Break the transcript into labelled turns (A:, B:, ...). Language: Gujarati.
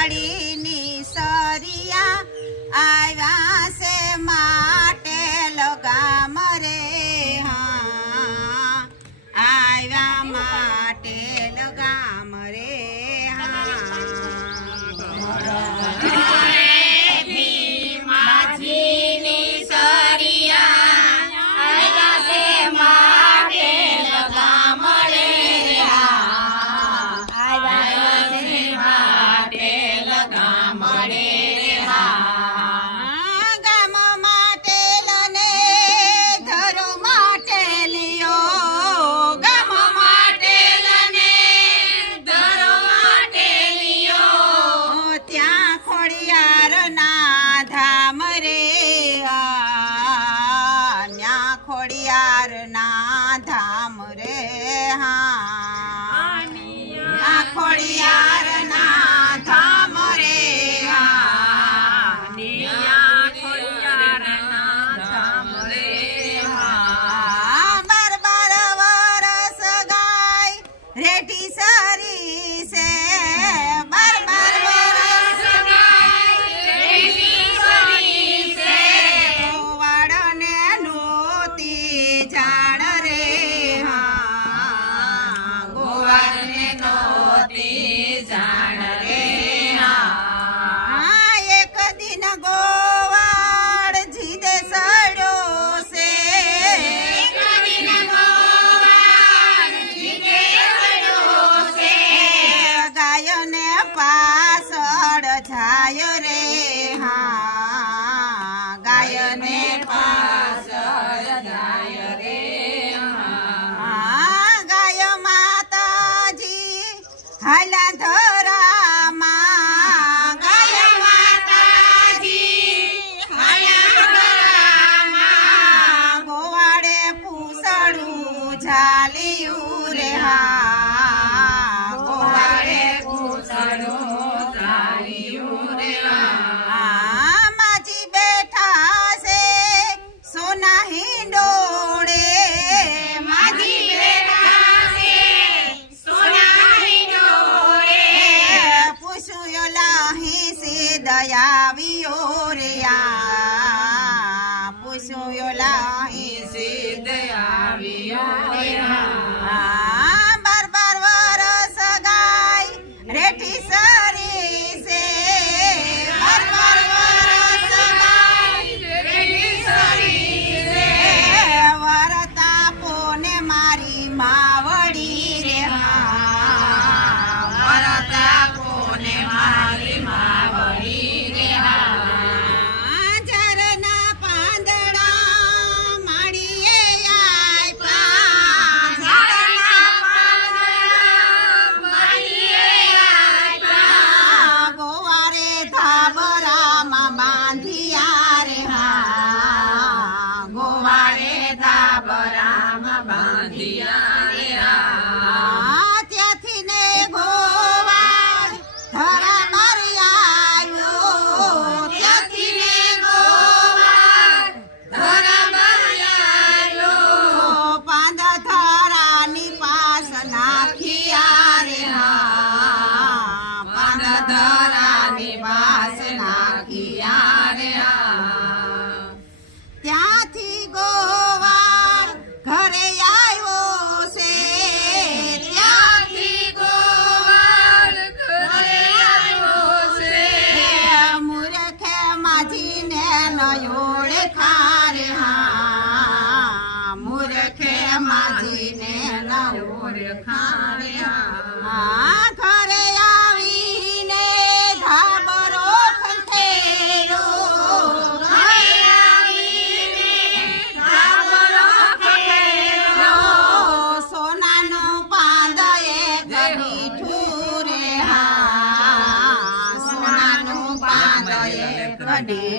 A: ಮಾಡಿ Maria. હાલા ધરામાં ગોવાડે પૂસડું ઝાલ્યું રે હા આવ્યો રે આ પૂછ્યો લાહી સિદ્ધ આવ્યો રે માજીને નવો રેખાણ્યા ઘરે આવીને ધાબરો ખંખેરો. સોનાનું પાંદએ ગઢી ઠુરે હા. સોનાનું પાંદએ ગઢી